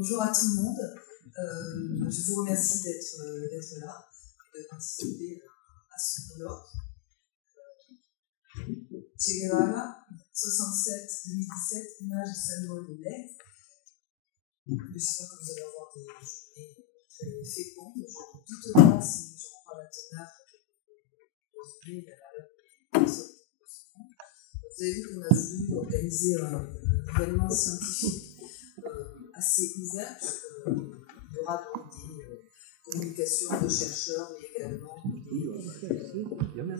Bonjour à tout le monde. Je vous remercie d'être là, de participer à ce colloque. Che Guevara, 67-2017, image de Samuel Beckett. J'espère que vous allez avoir des journées très fécondes. Je ne doute pas si je reprends la teneur de la valeur des personnes qui correspondent. Vous avez vu qu'on a voulu organiser un événement scientifique assez ouvert. Il y aura donc des communications de chercheurs, mais également des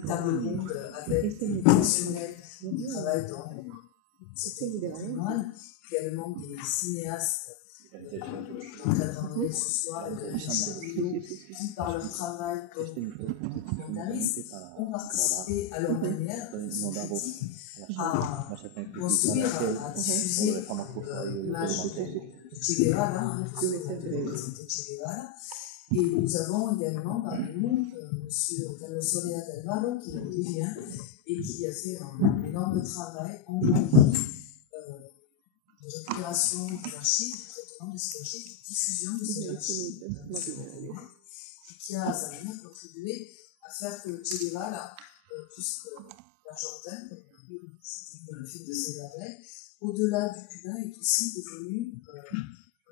tables rondes avec des professionnels qui travaillent dans cette patrimoine, également des cinéastes d'encadrement ce soir et de Charlie qui, par leur travail comme documentaristes, ont participé à leur manière à construire, à diffuser l'image de Che Guevara, de représenter Che Guevara. Et nous avons également parmi nous M. Carlos Soria Calvaro, qui est bolivien et qui a fait un énorme travail en Bolivie de récupération des archives, de traitement de ces archives, de diffusion de ces archives, et qui a à sa manière contribué à faire que Che Guevara, plus que l'Argentin, comme c'était dans le film de Sévarlet, au-delà du Cubain, est aussi devenu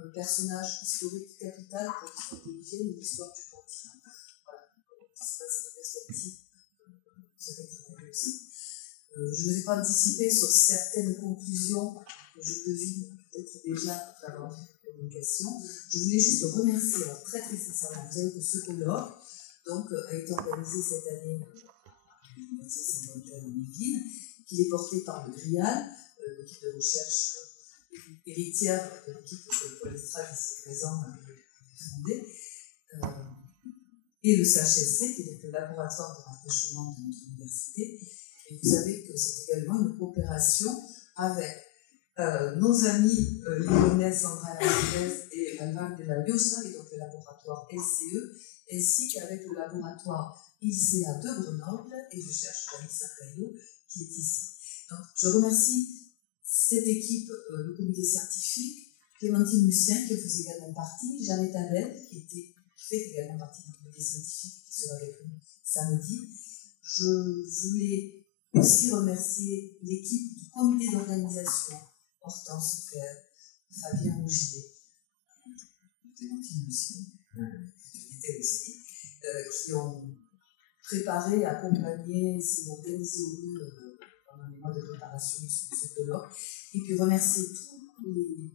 un personnage historique capital pour l'histoire bolivienne et l'histoire du continent. Voilà, c'est cette perspective que vous avez travaillé aussi. Je ne vais pas anticiper sur certaines conclusions que je devine peut-être déjà à travers la communication. Je voulais juste remercier très très sincèrement. Vous savez que ce colloque a été organisé cette année à l'Université Saint-Antoine en Yvelines, qu'il est porté par le GRIAL, l'équipe de recherche héritière de l'équipe que Paul Estrade, ici présent, avait fondée, et le CHSC, qui est donc le laboratoire de rapprochement de notre université. Et vous savez que c'est également une coopération avec nos amis lyonnais Sandra Hernandez et Alvan de la Llosa, et donc le laboratoire LCE, ainsi qu'avec le laboratoire ICA de Grenoble, et je cherche Dani Saint-Caillot, qui est ici. Donc, je remercie cette équipe, le comité scientifique, Clémentine Lucien, qui en faisait également partie, Jeannette Abel, qui fait également partie du comité scientifique, qui sera avec nous samedi. Je voulais aussi remercier l'équipe du comité d'organisation, Hortense Claire, Fabien Rougier, Clémentine Lucien, qui était aussi, qui ont préparé, accompagné, essayé d'organiser au mieux pendant les mois de préparation de ce colloque, et puis remercier tous les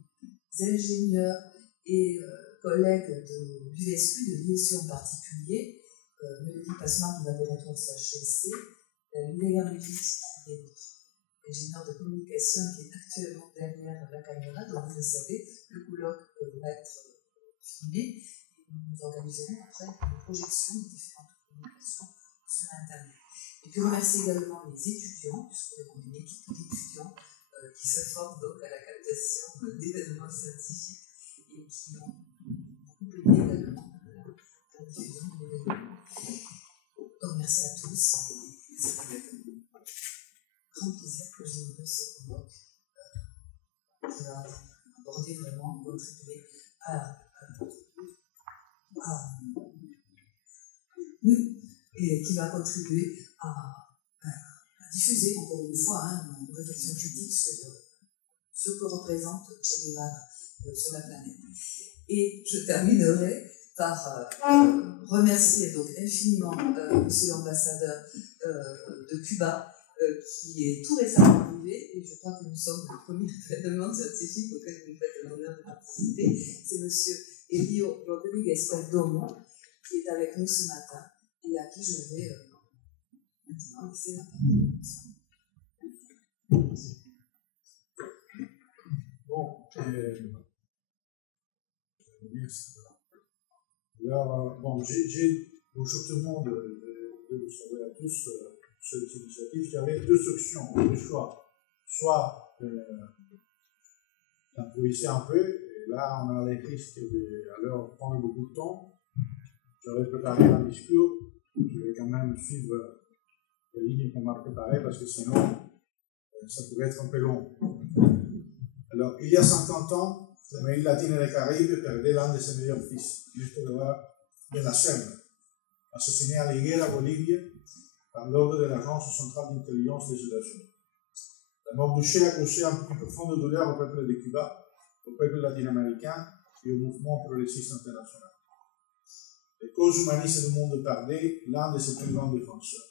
ingénieurs et collègues de l'USU, de l'ISU en particulier, Mélodie Passement du laboratoire CHSC, Léa Mélis, qui est notre ingénieur de communication, qui est actuellement derrière la caméra, donc vous le savez, le colloque va être filmé, et nous organiserons après une projection de différentes communications sur Internet. Et puis remercier également les étudiants, puisqu'on a une équipe d'étudiants qui se forment donc à la captation d'événements scientifiques et qui ont beaucoup aidé également à la diffusion de l'événement. Donc merci à tous et c'est avec un grand plaisir que j'ai ouvert ce colloque qui va aborder vraiment, contribuer et qui va contribuer à diffuser, encore une fois, une réflexion critique sur ce que représente Che Guevara sur la planète. Et je terminerai par remercier donc infiniment monsieur l'ambassadeur de Cuba, qui est tout récemment arrivé, et je crois que nous sommes le premier événement scientifique auquel vous faites l'honneur de participer. C'est monsieur Elio Rodriguez Perdomo, qui est avec nous ce matin, et à qui je vais maintenant laisser la parole. Bon, merci. Alors, bonjour tout le monde, vous savez à tous, sur cette initiative, il y avait deux options, deux choix. Soit d'improviser un peu, et là on a les risques alors prendre beaucoup de temps. J'avais préparé un discours, je vais quand même suivre les lignes qu'on m'a préparées parce que sinon ça pourrait être un peu long. Alors, il y a 50 ans, l'Amérique latine et les Caraïbes perdait l'un de ses meilleurs fils, Néstor de la Serna, assassiné à l'Higuera, Bolivie, par l'ordre de l'Agence centrale d'intelligence des États-Unis. La mort du Che a causé une profonde douleur au peuple de Cuba, au peuple latino-américain et au mouvement progressiste international. Les causes humanistes du monde perdaient l'un de ses plus grands défenseurs.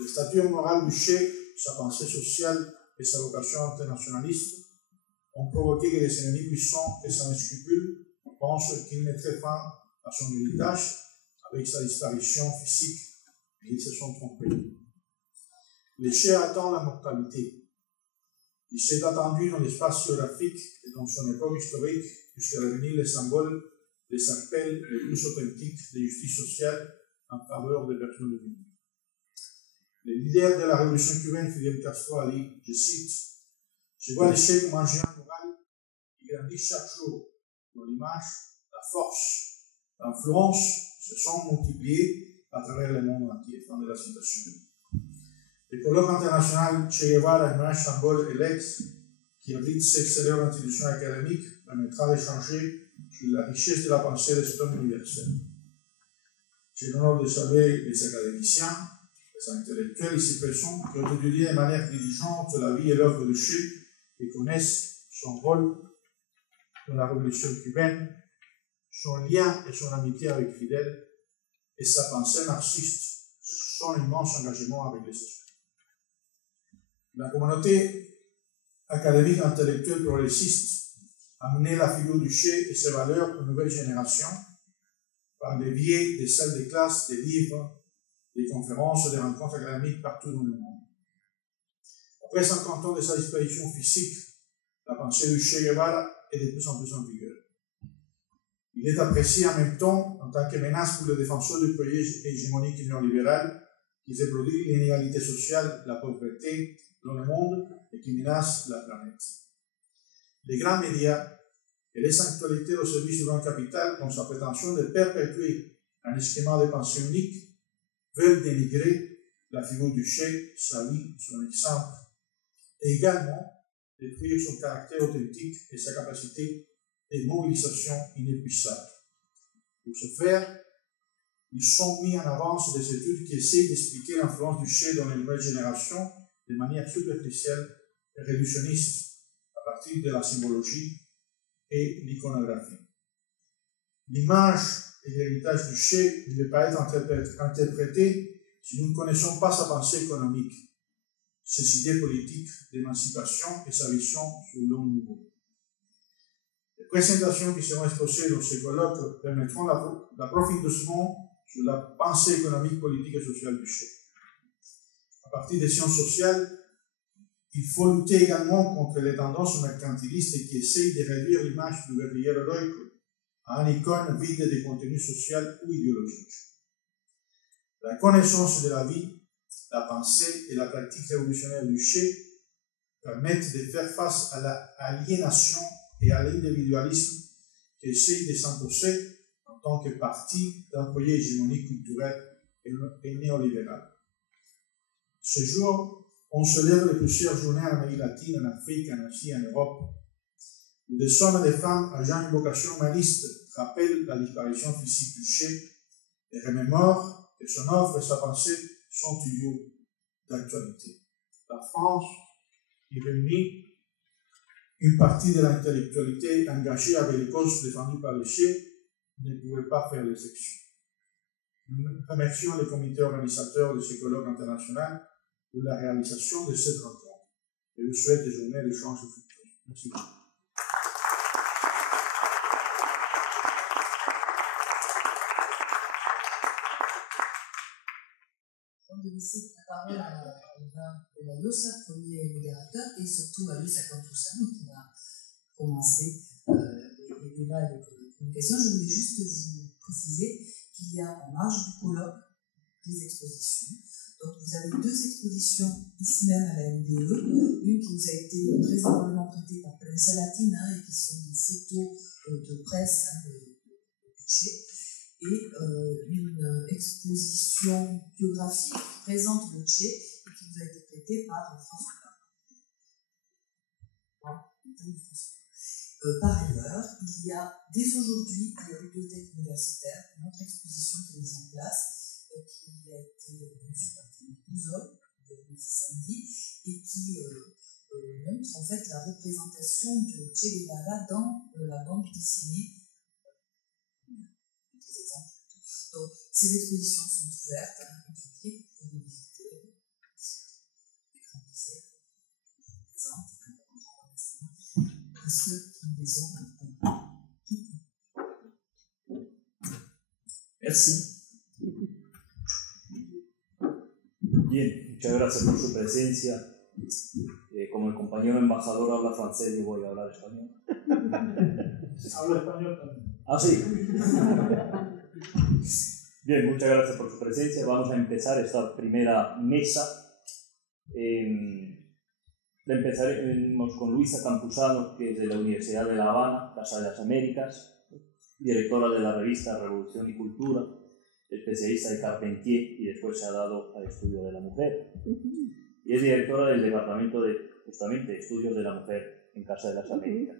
Les statuts morales du Che, sa pensée sociale et sa vocation internationaliste ont provoqué que des ennemis puissants et sans scrupules pensent qu'il mettrait fin à son héritage avec sa disparition physique, et ils se sont trompés. Le Che attend la mortalité. Il s'est attendu dans l'espace géographique et dans son époque historique jusqu'à devenir le symbole des appels les plus authentiques de justice sociale en faveur des personnes démunies. Le leader de la révolution cubaine, Fidel Castro, a dit, je cite, « Je vois le Che comme un géant moral qui grandit chaque jour, dont l'image, la force, l'influence se sont multipliées à travers le monde entier. » Fin de la citation. Le colloque international Che Guevara, image, symbole et l'ex, qui abrite cette célèbre institution académique, permettra d'échanger sur la richesse de la pensée de cet homme universel. J'ai l'honneur de saluer les académiciens, les intellectuels ici présents qui ont étudié de manière diligente la vie et l'œuvre du Che et connaissent son rôle dans la révolution cubaine, son lien et son amitié avec Fidel et sa pensée marxiste, son immense engagement avec les esprits. La communauté académique intellectuelle progressiste a mené la figure du Che et ses valeurs aux nouvelles générations par le biais des salles de classe, des livres, des conférences, des rencontres académiques partout dans le monde. Après 50 ans de sa disparition physique, la pensée du Che Guevara est de plus en plus en vigueur. Il est apprécié en même temps en tant que menace pour les défenseurs du projet hégémonique néolibéral qui reproduit l'inégalité sociale, la pauvreté dans le monde et qui menace la planète. Les grands médias et les actualités au service du grand capital, dans sa prétention de perpétuer un schéma de pensée unique, veulent dénigrer la figure du Che, sa vie, son exemple, et également détruire son caractère authentique et sa capacité de mobilisation inépuisable. Pour ce faire, ils sont mis en avance des études qui essaient d'expliquer l'influence du Che dans les nouvelles générations de manière superficielle et réductionniste à partir de la symbologie et l'iconographie. L'image et l'héritage du Che ne peut pas être interprété si nous ne connaissons pas sa pensée économique, ses idées politiques d'émancipation et sa vision sur le long niveau. Les présentations qui seront exposées dans ce colloque permettront l'approfondissement sur la pensée économique, politique et sociale du Che. À partir des sciences sociales, il faut lutter également contre les tendances mercantilistes qui essayent de réduire l'image du guerrier héroïque à une icône vide de contenu social ou idéologique. La connaissance de la vie, la pensée et la pratique révolutionnaire du Che permettent de faire face à l'aliénation et à l'individualisme qui essayent de s'imposer en tant que partie d'un projet hégémonique culturel et néolibéral. Ce jour, on célèbre plusieurs journées en Amérique latine, en Afrique, en Asie, en Europe, où des hommes et des femmes ayant une vocation humaniste rappellent la disparition physique du Che et remémorent que son œuvre et sa pensée sont toujours d'actualité. La France y réunit une partie de l'intellectualité engagée avec les causes défendues par le Che ne pouvait pas faire l'exception. Nous remercions les comités organisateurs de ce colloque international pour la réalisation de cette rencontre. Et je vous souhaite des journées d'échange fructueux. Merci beaucoup. On va laisser la parole à Eva Pelayosa, premier modérateur, et surtout à Luis Acantusano qui va commencer les débats et les communications. Je voulais juste vous préciser qu'il y a en marge du colloque des expositions. Donc vous avez deux expositions ici même à la MDE, une qui vous a été très aimablement prêtée par Prensa Latina et qui sont des photos de presse de Che, et une exposition biographique qui présente le Che et qui vous a été prêtée par François. Voilà, Par ailleurs, il y a dès aujourd'hui à la bibliothèque universitaire une autre exposition qui est mise en place, qui a été reçue par Camille Pouzol, le samedi, et qui montre en fait la représentation de Che Guevara dans la bande dessinée. Des exemples. Donc, ces expositions sont ouvertes à un public pour les visiter. Les grands plaisirs, les présentes, à ceux qui les ont maintenant. Merci. Bien, muchas gracias por su presencia. Como el compañero embajador habla francés, yo voy a hablar español. Hablo español también. Ah, sí. Bien, muchas gracias por su presencia. Vamos a empezar esta primera mesa. Empezaremos con Luisa Campuzano, que es de la Universidad de La Habana, Casa de las Américas, directora de la revista Revolución y Cultura, especialista de Carpentier y después se ha dado al estudio de la mujer. Y es directora del Departamento de, justamente, Estudios de la Mujer en Casa de las Américas.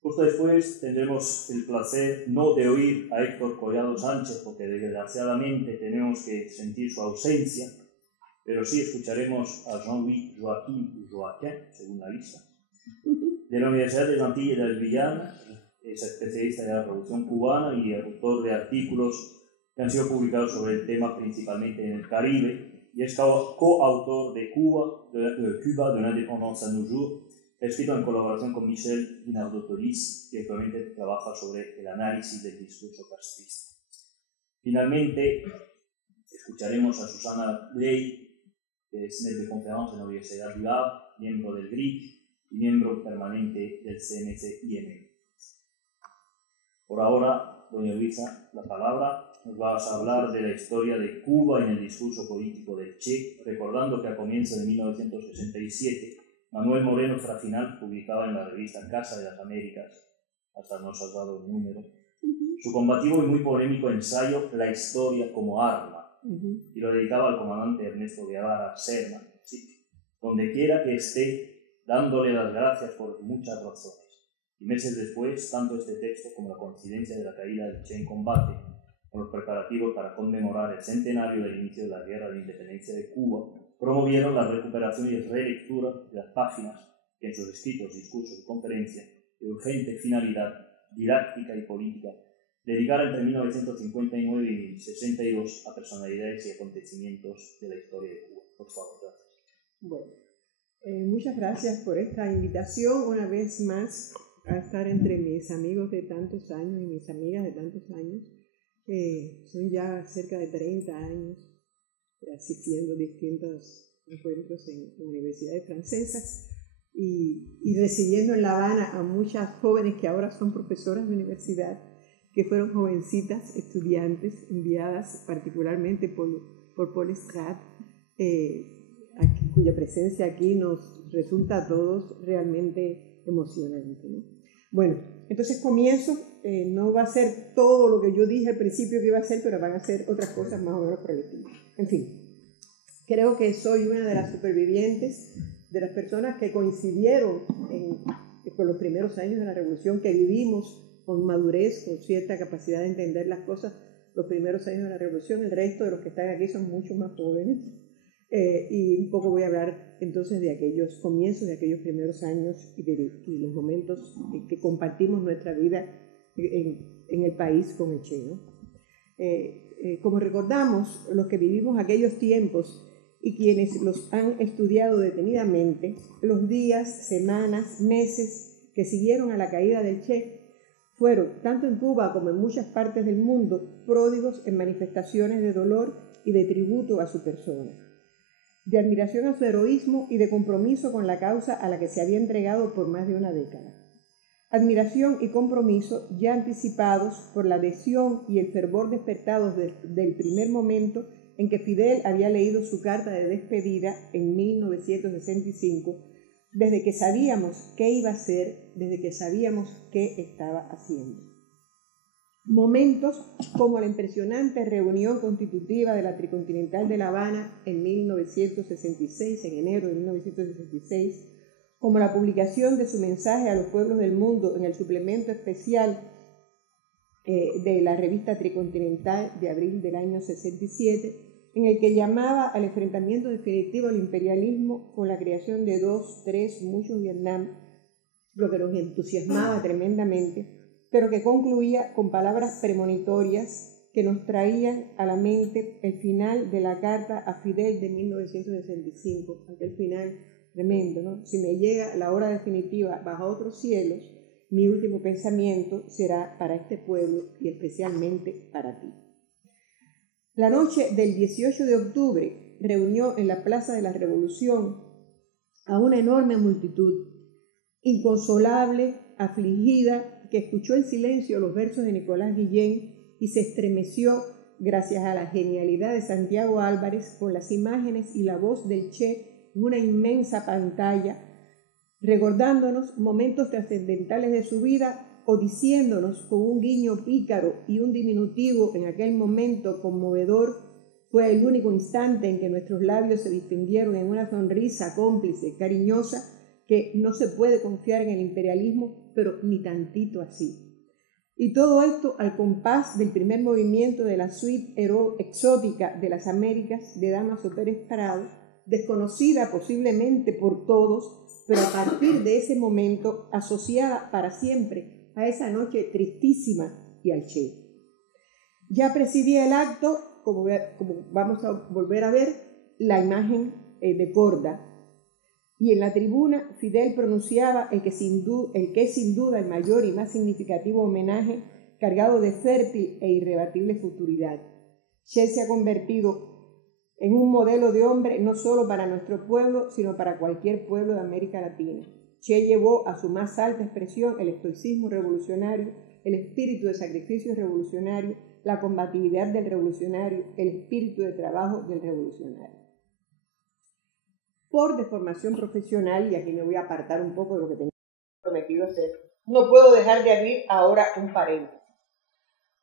Justo después tendremos el placer no de oír a Héctor Collado Sánchez, porque desgraciadamente tenemos que sentir su ausencia, pero sí escucharemos a Jean-Louis Joachim, según la lista, de la Universidad de Antilles del Guyana. Es especialista de la Revolución Cubana y autor de artículos que han sido publicados sobre el tema principalmente en el Caribe, y es coautor de Cuba de una independencia a nos jours, escrito en colaboración con Michel Guinardot-Tolis, que actualmente trabaja sobre el análisis del discurso castrista. Finalmente, escucharemos a Susana Ley, que es maître de conférence en la Universidad du Havre, miembro del GRIC y miembro permanente del CNCIM. Por ahora, doña Luisa, la palabra. Nos vas a hablar de la historia de Cuba en el discurso político del Che, recordando que a comienzos de 1967 Manuel Moreno Fraginal publicaba en la revista Casa de las Américas, hasta nos has dado el número, su combativo y muy polémico ensayo La historia como arma, y lo dedicaba al comandante Ernesto Guevara Serna, donde quiera que esté, dándole las gracias por muchas razones. Y meses después, tanto este texto como la coincidencia de la caída del Che en combate, con los preparativos para conmemorar el centenario del inicio de la Guerra de Independencia de Cuba, promovieron la recuperación y relectura de las páginas que en sus escritos, discursos y conferencias de urgente finalidad didáctica y política dedicaron entre 1959 y 1962 a personalidades y acontecimientos de la historia de Cuba. Por favor, gracias. Bueno, muchas gracias por esta invitación una vez más a estar entre mis amigos de tantos años y mis amigas de tantos años, que son ya cerca de 30 años asistiendo a distintos encuentros en universidades francesas y recibiendo en La Habana a muchas jóvenes que ahora son profesoras de universidad, que fueron jovencitas estudiantes enviadas particularmente por Paul Estrade, cuya presencia aquí nos resulta a todos realmente emocionante, ¿no? Bueno, entonces comienzo, no va a ser todo lo que yo dije al principio que iba a hacer, pero van a ser otras cosas más o menos por el estilo. En fin, creo que soy una de las supervivientes, de las personas que coincidieron con los primeros años de la Revolución, que vivimos con madurez, con cierta capacidad de entender las cosas, los primeros años de la Revolución. El resto de los que están aquí son mucho más jóvenes. Y un poco voy a hablar entonces de aquellos comienzos, de aquellos primeros años y los momentos que compartimos nuestra vida en el país con el Che, ¿no? Como recordamos, los que vivimos aquellos tiempos y quienes los han estudiado detenidamente, los días, semanas, meses que siguieron a la caída del Che fueron, tanto en Cuba como en muchas partes del mundo, pródigos en manifestaciones de dolor y de tributo a su persona, de admiración a su heroísmo y de compromiso con la causa a la que se había entregado por más de una década. Admiración y compromiso ya anticipados por la adhesión y el fervor despertados del primer momento en que Fidel había leído su carta de despedida en 1965, desde que sabíamos qué iba a hacer, desde que sabíamos qué estaba haciendo. Momentos como la impresionante reunión constitutiva de la Tricontinental de La Habana en 1966, en enero de 1966, como la publicación de su mensaje a los pueblos del mundo en el suplemento especial de la revista Tricontinental de abril del año 67, en el que llamaba al enfrentamiento definitivo al imperialismo con la creación de 2, 3, muchos Vietnam, lo que nos entusiasmaba tremendamente, pero que concluía con palabras premonitorias que nos traían a la mente el final de la carta a Fidel de 1965, aquel final tremendo, ¿no? Si me llega la hora definitiva bajo otros cielos, mi último pensamiento será para este pueblo y especialmente para ti. La noche del 18 de octubre reunió en la Plaza de la Revolución a una enorme multitud, inconsolable, afligida, que escuchó en silencio los versos de Nicolás Guillén y se estremeció gracias a la genialidad de Santiago Álvarez con las imágenes y la voz del Che en una inmensa pantalla, recordándonos momentos trascendentales de su vida o diciéndonos con un guiño pícaro y un diminutivo en aquel momento conmovedor, fue el único instante en que nuestros labios se distinguieron en una sonrisa cómplice, cariñosa, que no se puede confiar en el imperialismo, pero ni tantito así. Y todo esto al compás del primer movimiento de la suite exótica de las Américas de Dámaso Pérez Prado, desconocida posiblemente por todos, pero a partir de ese momento asociada para siempre a esa noche tristísima y al Che. Ya presidía el acto, como vamos a volver a ver, la imagen de Korda, y en la tribuna Fidel pronunciaba el que es sin duda el mayor y más significativo homenaje cargado de fértil e irrebatible futuridad. Che se ha convertido en un modelo de hombre no solo para nuestro pueblo, sino para cualquier pueblo de América Latina. Che llevó a su más alta expresión el estoicismo revolucionario, el espíritu de sacrificio revolucionario, la combatividad del revolucionario, el espíritu de trabajo del revolucionario. Por deformación profesional, y aquí me voy a apartar un poco de lo que tenía prometido hacer, no puedo dejar de abrir ahora un paréntesis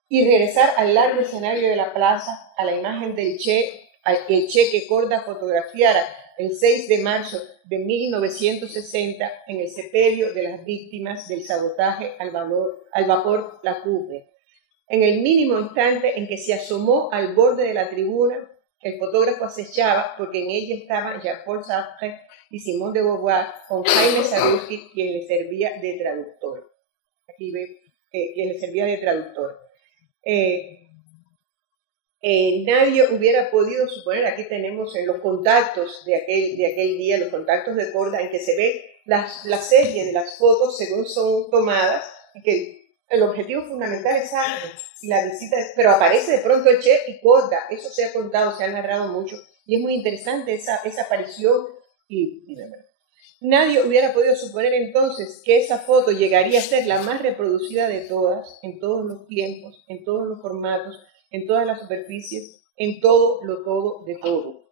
y regresar al largo escenario de la plaza, a la imagen del Che, el Che que Korda fotografiara el 6 de marzo de 1960 en el sepelio de las víctimas del sabotaje al vapor La Coupe. En el mínimo instante en que se asomó al borde de la tribuna, el fotógrafo acechaba porque en ella estaban Jean-Paul Sartre y Simone de Beauvoir con Jaime Saruski, quien le servía de traductor. Aquí ve quien le servía de traductor. Nadie hubiera podido suponer, aquí tenemos en los contactos de aquel día, los contactos de Korda, en que se ve la serie de las fotos según son tomadas, y que el objetivo fundamental es la visita, pero aparece de pronto el Che y Korda. Eso se ha contado, se ha narrado mucho, y es muy interesante esa aparición. Nadie hubiera podido suponer entonces que esa foto llegaría a ser la más reproducida de todas, en todos los tiempos, en todos los formatos, en todas las superficies, en todo de todo.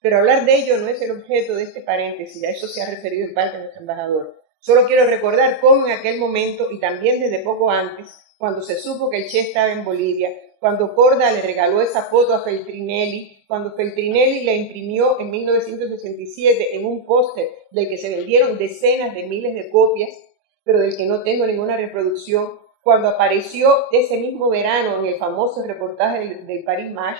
Pero hablar de ello no es el objeto de este paréntesis, a eso se ha referido en parte nuestro embajador. Solo quiero recordar cómo en aquel momento, y también desde poco antes, cuando se supo que el Che estaba en Bolivia, cuando Korda le regaló esa foto a Feltrinelli, cuando Feltrinelli la imprimió en 1967 en un póster del que se vendieron decenas de miles de copias, pero del que no tengo ninguna reproducción, cuando apareció ese mismo verano en el famoso reportaje del Paris Match,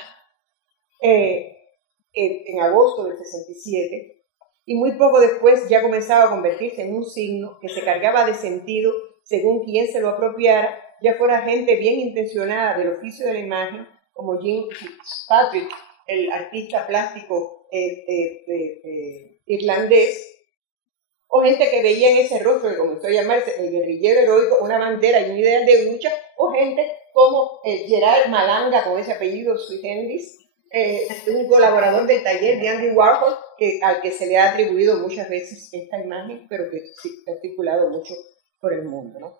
en agosto del 67, y muy poco después ya comenzaba a convertirse en un signo que se cargaba de sentido según quien se lo apropiara, ya fuera gente bien intencionada del oficio de la imagen, como Jim Patrick, el artista plástico irlandés, o gente que veía en ese rostro que comenzó a llamarse el guerrillero heroico una bandera y un ideal de lucha, o gente como Gerard Malanga, con ese apellido sui generis, un colaborador del taller de Andy Warhol, al que se le ha atribuido muchas veces esta imagen, pero que sí ha circulado mucho por el mundo, ¿no?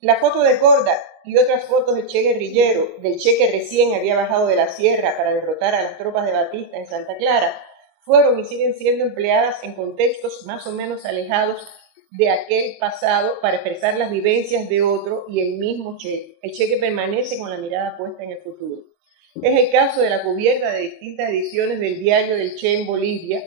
La foto de Korda y otras fotos del Che guerrillero, del Che que recién había bajado de la sierra para derrotar a las tropas de Batista en Santa Clara, fueron y siguen siendo empleadas en contextos más o menos alejados de aquel pasado para expresar las vivencias de otro y el mismo Che, el Che que permanece con la mirada puesta en el futuro. Es el caso de la cubierta de distintas ediciones del diario del Che en Bolivia,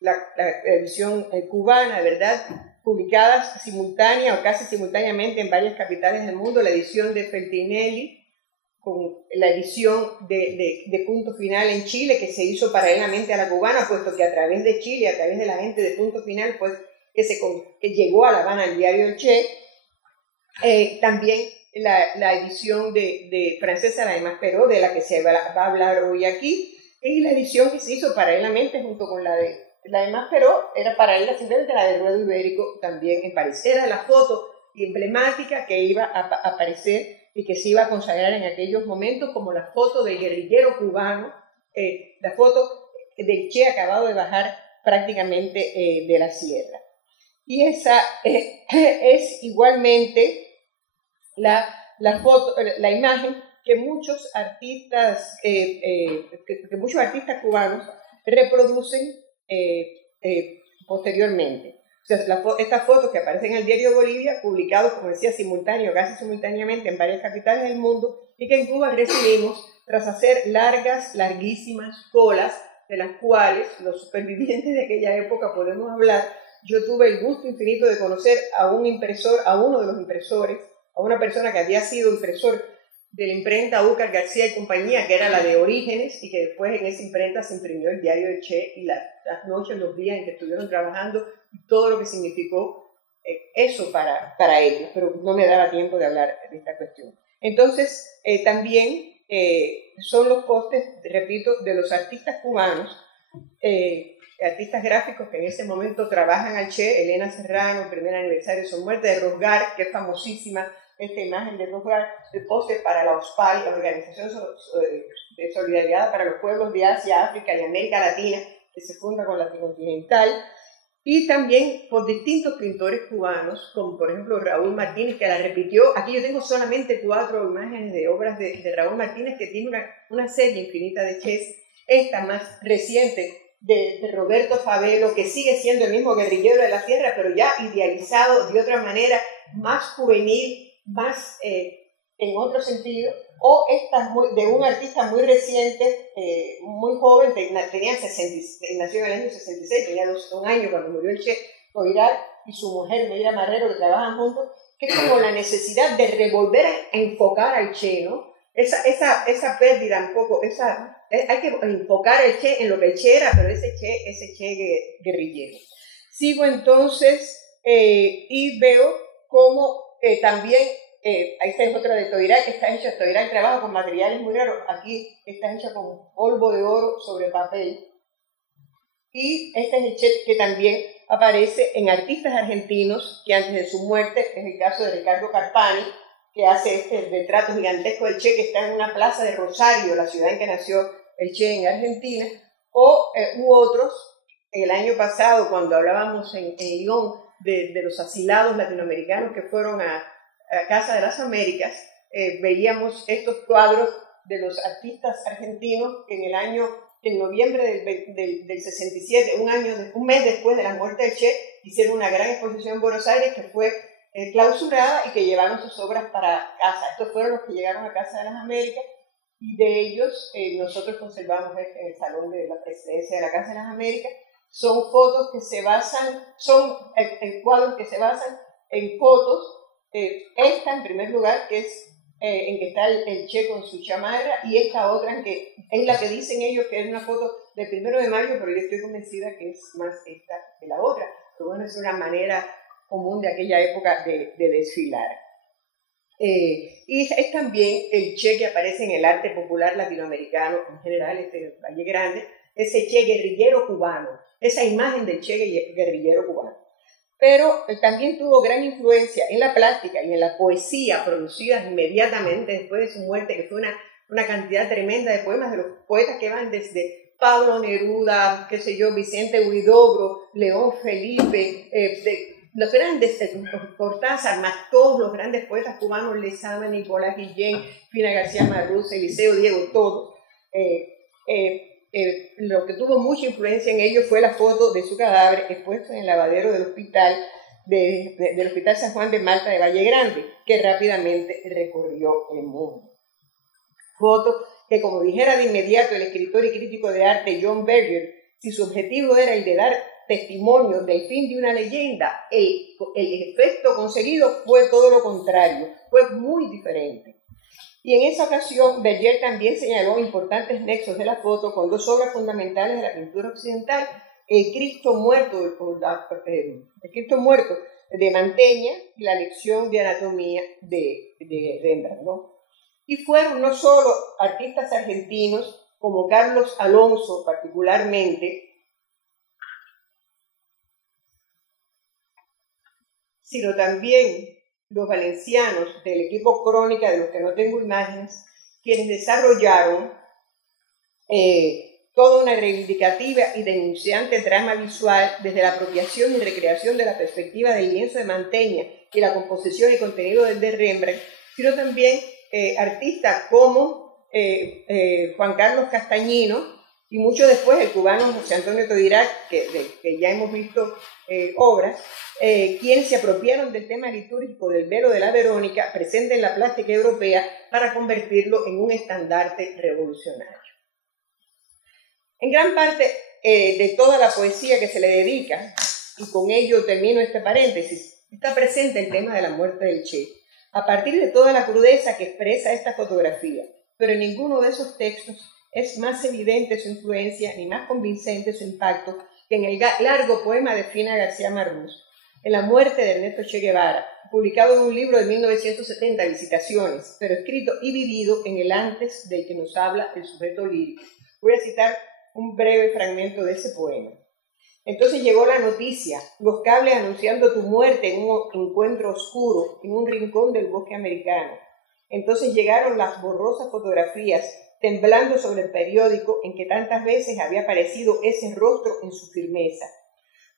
la edición cubana, ¿verdad?, publicadas simultánea o casi simultáneamente en varias capitales del mundo, la edición de Feltrinelli, con la edición de Punto Final en Chile, que se hizo paralelamente a la cubana, puesto que a través de Chile, a través de la gente de Punto Final, pues que llegó a La Habana el diario El Che. También la edición de francesa, la de Maspero, de la que se va a hablar hoy aquí, y la edición que se hizo paralelamente junto con la de Maspero, era paralela simplemente a la de Ruedo Ibérico, también en París. Era la foto emblemática que iba a aparecer y que se iba a consagrar en aquellos momentos como la foto del guerrillero cubano, la foto del Che acabado de bajar prácticamente de la sierra. Y esa es igualmente la imagen que muchos artistas cubanos reproducen posteriormente. O sea, estas fotos que aparecen en el diario Bolivia, publicados, como decía, casi simultáneamente en varias capitales del mundo, y que en Cuba recibimos tras hacer larguísimas colas, de las cuales los supervivientes de aquella época podemos hablar. Yo tuve el gusto infinito de conocer a uno de los impresores, a una persona que había sido impresor de la imprenta Úcar García y compañía, que era la de Orígenes, y que después en esa imprenta se imprimió el diario de Che, y las noches, los días en que estuvieron trabajando, todo lo que significó eso para ellos, pero no me daba tiempo de hablar de esta cuestión. Entonces, también son los postes, repito, de los artistas cubanos, artistas gráficos que en ese momento trabajan al Che, Elena Serrano, primer aniversario de su muerte, de Rosgar, que es famosísima, esta imagen de Rosgar, de pose para la OSPAL, la Organización de Solidaridad para los Pueblos de Asia, África y América Latina, que se funda con Latinocontinental, y también por distintos pintores cubanos, como por ejemplo Raúl Martínez, que la repitió. Aquí yo tengo solamente 4 imágenes de obras de Raúl Martínez, que tiene una serie infinita de Ches. Esta más reciente de Roberto Favelo, que sigue siendo el mismo guerrillero de la sierra, pero ya idealizado de otra manera, más juvenil, más en otro sentido. O esta de un artista muy reciente, muy joven, nació en el año 66, tenía un año cuando murió el Che Coiral, y su mujer Meira Marrero, que trabajan juntos, que es como la necesidad de revolver a enfocar al Che, ¿no? Esa pérdida un poco, hay que enfocar el Che en lo que el Che era, pero ese Che guerrillero. Sigo entonces y veo cómo también, esta es otra de Toirac, que está hecha, Toirac trabaja con materiales muy raros, aquí está hecha con polvo de oro sobre papel, y este es el Che que también aparece en artistas argentinos que antes de su muerte, es el caso de Ricardo Carpani, que hace este retrato gigantesco del Che que está en una plaza de Rosario, la ciudad en que nació el Che en Argentina, u otros. El año pasado, cuando hablábamos en Lyon de los asilados latinoamericanos que fueron a Casa de las Américas, veíamos estos cuadros de los artistas argentinos que en noviembre del 67, un mes después de la muerte del Che, hicieron una gran exposición en Buenos Aires que fue clausurada y que llevaron sus obras para casa. Estos fueron los que llegaron a Casa de las Américas, y de ellos nosotros conservamos en el Salón de la Presidencia de la Casa de las Américas. Son fotos que se basan, cuadros que se basan en fotos. Esta, en primer lugar, que es en que está el Che con su chamarra, y esta otra, que es la que dicen ellos que es una foto del 1 de mayo, pero yo estoy convencida que es más esta que la otra. Pero bueno, es una manera común de aquella época de desfilar. Y es también el Che que aparece en el arte popular latinoamericano en general, Valle Grande, ese Che guerrillero cubano, esa imagen del Che guerrillero cubano. Pero también tuvo gran influencia en la plástica y en la poesía producidas inmediatamente después de su muerte, que fue una cantidad tremenda de poemas de los poetas que van desde Pablo Neruda, qué sé yo, Vicente Huidobro, León Felipe, los grandes, Cortázar, más todos los grandes poetas cubanos, Lezama, Nicolás Guillén, Fina García Marrús, Eliseo Diego, todos. Lo que tuvo mucha influencia en ellos fue la foto de su cadáver expuesto en el lavadero del hospital, del Hospital San Juan de Malta de Valle Grande, que rápidamente recorrió el mundo. Foto que, como dijera de inmediato el escritor y crítico de arte John Berger, si su objetivo era el de dar testimonio del fin de una leyenda, el efecto conseguido fue todo lo contrario, fue muy diferente. Y en esa ocasión, Berger también señaló importantes nexos de la foto con dos obras fundamentales de la pintura occidental, el Cristo muerto de Mantegna y la lección de anatomía de Rembrandt, ¿no? Y fueron no solo artistas argentinos, como Carlos Alonso particularmente, sino también los valencianos del equipo Crónica, de los que no tengo imágenes, quienes desarrollaron toda una reivindicativa y denunciante trama visual desde la apropiación y recreación de la perspectiva del lienzo de Mantegna y la composición y contenido del de Rembrandt, sino también artistas como Juan Carlos Castañino y mucho después el cubano José Antonio Todirac, que ya hemos visto obras, quienes se apropiaron del tema litúrgico del velo de la Verónica presente en la plástica europea para convertirlo en un estandarte revolucionario. En gran parte de toda la poesía que se le dedica, y con ello termino este paréntesis, está presente el tema de la muerte del Che, a partir de toda la crudeza que expresa esta fotografía, pero en ninguno de esos textos es más evidente su influencia ni más convincente su impacto que en el largo poema de Fina García Marrús, en la muerte de Ernesto Che Guevara, publicado en un libro de 1970, Visitaciones, pero escrito y vivido en el antes del que nos habla el sujeto lírico. Voy a citar un breve fragmento de ese poema. Entonces llegó la noticia, los cables anunciando tu muerte en un encuentro oscuro, en un rincón del bosque americano. Entonces llegaron las borrosas fotografías, temblando sobre el periódico en que tantas veces había aparecido ese rostro en su firmeza.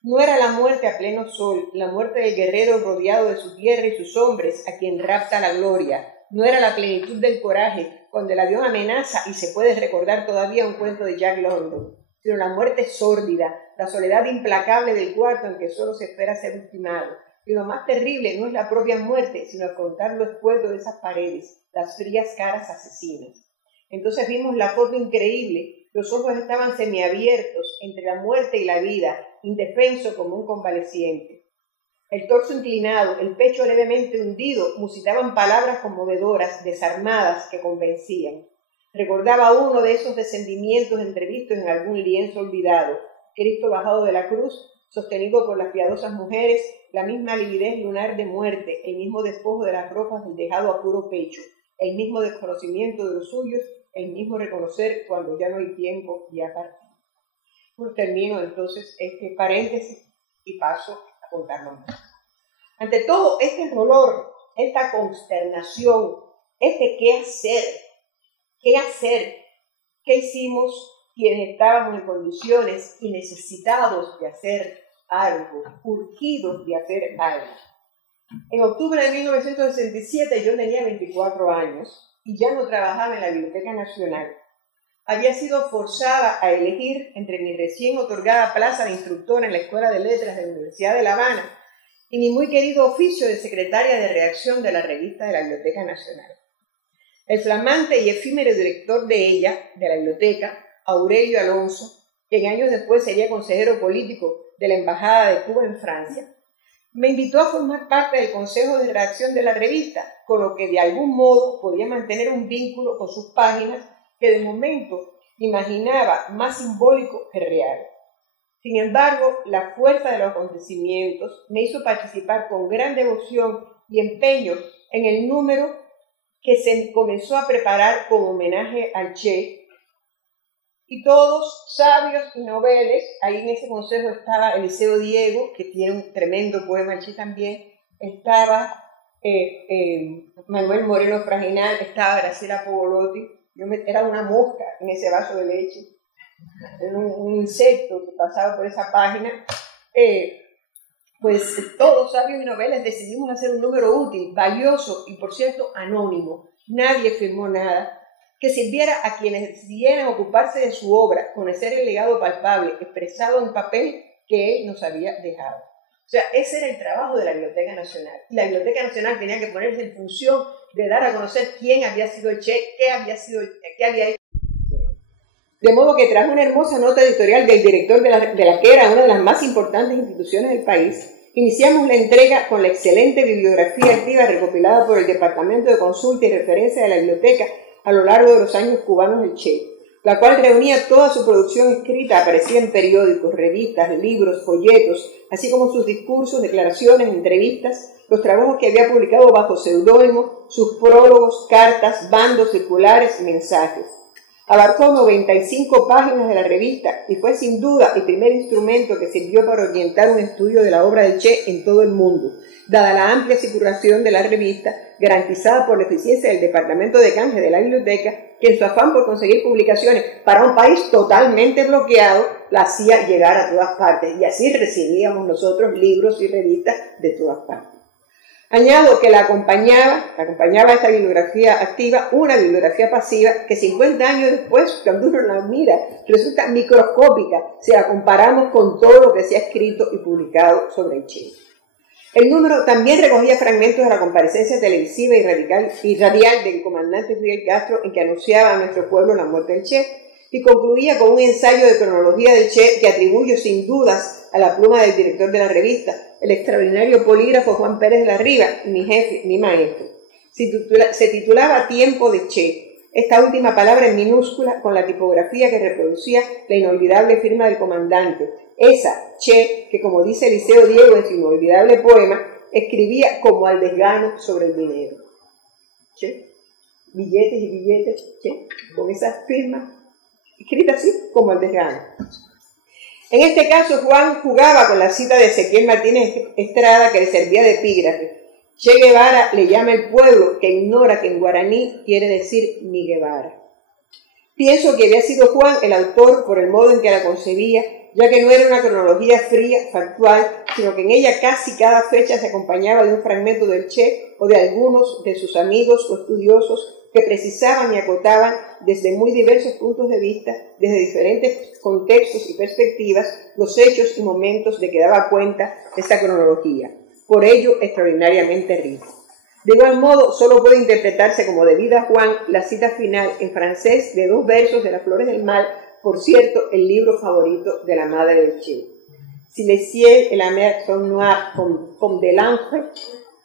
No era la muerte a pleno sol, la muerte del guerrero rodeado de su tierra y sus hombres, a quien rapta la gloria. No era la plenitud del coraje, cuando el avión amenaza y se puede recordar todavía un cuento de Jack London, sino la muerte sórdida, la soledad implacable del cuarto en que solo se espera ser ultimado. Y lo más terrible no es la propia muerte, sino afrontar lo expuesto de esas paredes, las frías caras asesinas. Entonces vimos la foto increíble, los ojos estaban semiabiertos entre la muerte y la vida, indefenso como un convaleciente. El torso inclinado, el pecho levemente hundido, musitaban palabras conmovedoras, desarmadas, que convencían. Recordaba uno de esos descendimientos entrevistos en algún lienzo olvidado, Cristo bajado de la cruz, sostenido por las piadosas mujeres, la misma lividez lunar de muerte, el mismo despojo de las ropas del dejado a puro pecho, el mismo desconocimiento de los suyos, el mismo reconocer cuando ya no hay tiempo y ha partido. Pues termino entonces este paréntesis y paso a contarlo más. Ante todo este dolor, esta consternación, este qué hacer, qué hicimos quienes estábamos en condiciones y necesitados de hacer algo, urgidos de hacer algo. En octubre de 1967 yo tenía 24 años y ya no trabajaba en la Biblioteca Nacional. Había sido forzada a elegir entre mi recién otorgada plaza de instructora en la Escuela de Letras de la Universidad de La Habana y mi muy querido oficio de secretaria de redacción de la revista de la Biblioteca Nacional. El flamante y efímero director de ella, de la biblioteca, Aurelio Alonso, quien años después sería consejero político de la Embajada de Cuba en Francia, me invitó a formar parte del consejo de redacción de la revista, con lo que de algún modo podía mantener un vínculo con sus páginas que de momento imaginaba más simbólico que real. Sin embargo, la fuerza de los acontecimientos me hizo participar con gran devoción y empeño en el número que se comenzó a preparar como homenaje al Che, y todos sabios y noveles. Ahí en ese consejo estaba Eliseo Diego, que tiene un tremendo poema al Che también, estaba Manuel Moreno Fraginal, estaba Graciela Pogolotti. Era una mosca en ese vaso de leche, era un insecto que pasaba por esa página. Pues todos sabios y noveles decidimos hacer un número útil, valioso y, por cierto, anónimo. Nadie firmó nada que sirviera a quienes decidieran ocuparse de su obra, conocer el legado palpable, expresado en papel que él nos había dejado. O sea, ese era el trabajo de la Biblioteca Nacional. Y la Biblioteca Nacional tenía que ponerse en función de dar a conocer quién había sido el Che, qué había hecho. De modo que tras una hermosa nota editorial del director de la que era una de las más importantes instituciones del país, iniciamos la entrega con la excelente bibliografía activa recopilada por el Departamento de Consulta y Referencia de la Biblioteca a lo largo de los años cubanos del Che, la cual reunía toda su producción escrita, aparecía en periódicos, revistas, libros, folletos, así como sus discursos, declaraciones, entrevistas, los trabajos que había publicado bajo seudónimo, sus prólogos, cartas, bandos, circulares, mensajes. Abarcó 95 páginas de la revista y fue sin duda el primer instrumento que sirvió para orientar un estudio de la obra del Che en todo el mundo, dada la amplia circulación de la revista, garantizada por la eficiencia del Departamento de Canje de la Biblioteca, que en su afán por conseguir publicaciones para un país totalmente bloqueado, la hacía llegar a todas partes, y así recibíamos nosotros libros y revistas de todas partes. Añado que la acompañaba a esta bibliografía activa una bibliografía pasiva que 50 años después, cuando uno la mira, resulta microscópica si la comparamos con todo lo que se ha escrito y publicado sobre el Che. El número también recogía fragmentos de la comparecencia televisiva y radial del comandante Fidel Castro en que anunciaba a nuestro pueblo la muerte del Che, y concluía con un ensayo de cronología del Che que atribuyo sin dudas a la pluma del director de la revista, el extraordinario polígrafo Juan Pérez de la Riva, mi jefe, mi maestro. Se titulaba Tiempo de Che, esta última palabra en minúscula con la tipografía que reproducía la inolvidable firma del comandante, esa Che que, como dice Eliseo Diego en su inolvidable poema, escribía como al desgano sobre el dinero. Che, billetes y billetes, Che, con esas firmas escrita así como al desgano. En este caso, Juan jugaba con la cita de Ezequiel Martínez Estrada que le servía de epígrafe. Che Guevara le llama el pueblo que ignora que en guaraní quiere decir mi Guevara. Pienso que había sido Juan el autor por el modo en que la concebía, ya que no era una cronología fría, factual, sino que en ella casi cada fecha se acompañaba de un fragmento del Che o de algunos de sus amigos o estudiosos que precisaban y acotaban desde muy diversos puntos de vista, desde diferentes contextos y perspectivas, los hechos y momentos de que daba cuenta esa cronología. Por ello, extraordinariamente rico. De igual modo, solo puede interpretarse como debida a Juan la cita final en francés de 2 versos de Las Flores del Mal, por cierto, el libro favorito de la madre del Che. Si le ciel et la mer sont noirs comme de l'encre,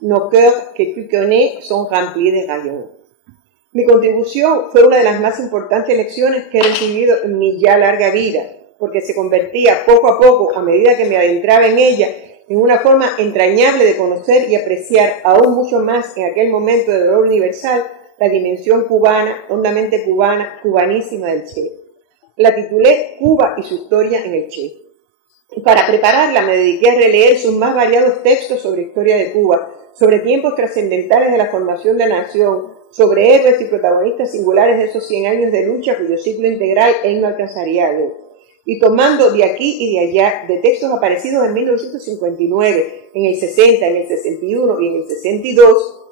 nos cœurs que tu connais sont remplis de rayons. Mi contribución fue una de las más importantes lecciones que he recibido en mi ya larga vida, porque se convertía poco a poco, a medida que me adentraba en ella, en una forma entrañable de conocer y apreciar aún mucho más en aquel momento de dolor universal la dimensión cubana, hondamente cubana, cubanísima del Che. La titulé Cuba y su historia en el Che. Para prepararla me dediqué a releer sus más variados textos sobre historia de Cuba, sobre tiempos trascendentales de la formación de la nación, sobre héroes y protagonistas singulares de esos 100 años de lucha cuyo ciclo integral él no alcanzaría a ver. Y tomando de aquí y de allá, de textos aparecidos en 1959, en el 60, en el 61 y en el 62,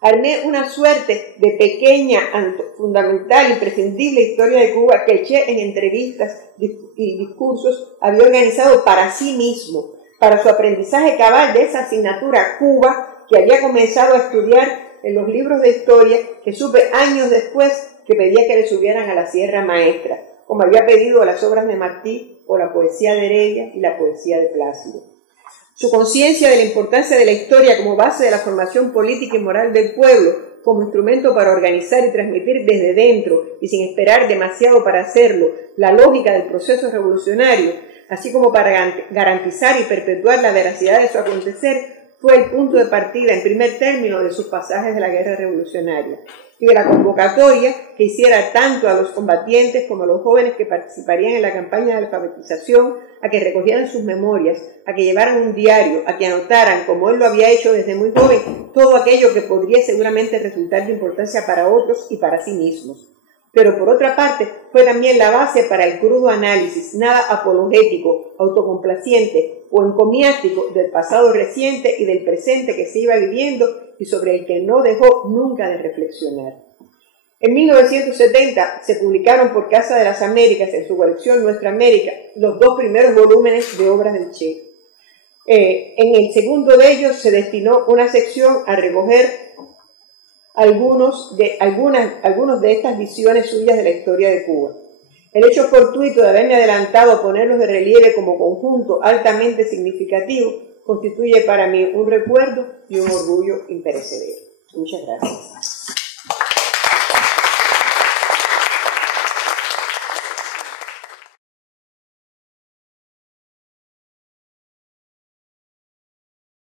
armé una suerte de pequeña, fundamental, imprescindible historia de Cuba que el Che en entrevistas y discursos había organizado para sí mismo, para su aprendizaje cabal de esa asignatura Cuba que había comenzado a estudiar en los libros de historia que supe años después que pedía que le subieran a la Sierra Maestra, como había pedido las obras de Martí o la poesía de Heredia y la poesía de Plácido. Su conciencia de la importancia de la historia como base de la formación política y moral del pueblo, como instrumento para organizar y transmitir desde dentro y sin esperar demasiado para hacerlo la lógica del proceso revolucionario, así como para garantizar y perpetuar la veracidad de su acontecer, fue el punto de partida en primer término de sus pasajes de la guerra revolucionaria y de la convocatoria que hiciera tanto a los combatientes como a los jóvenes que participarían en la campaña de alfabetización a que recogieran sus memorias, a que llevaran un diario, a que anotaran, como él lo había hecho desde muy joven, todo aquello que podría seguramente resultar de importancia para otros y para sí mismos. Pero por otra parte, fue también la base para el crudo análisis, nada apologético, autocomplaciente o encomiástico del pasado reciente y del presente que se iba viviendo y sobre el que no dejó nunca de reflexionar. En 1970 se publicaron por Casa de las Américas, en su colección Nuestra América, los 2 primeros volúmenes de obras del Che. En el segundo de ellos se destinó una sección a recoger algunos de estas visiones suyas de la historia de Cuba. El hecho fortuito de haberme adelantado a ponerlos de relieve como conjunto altamente significativo constituye para mí un recuerdo y un orgullo imperecedero. Muchas gracias.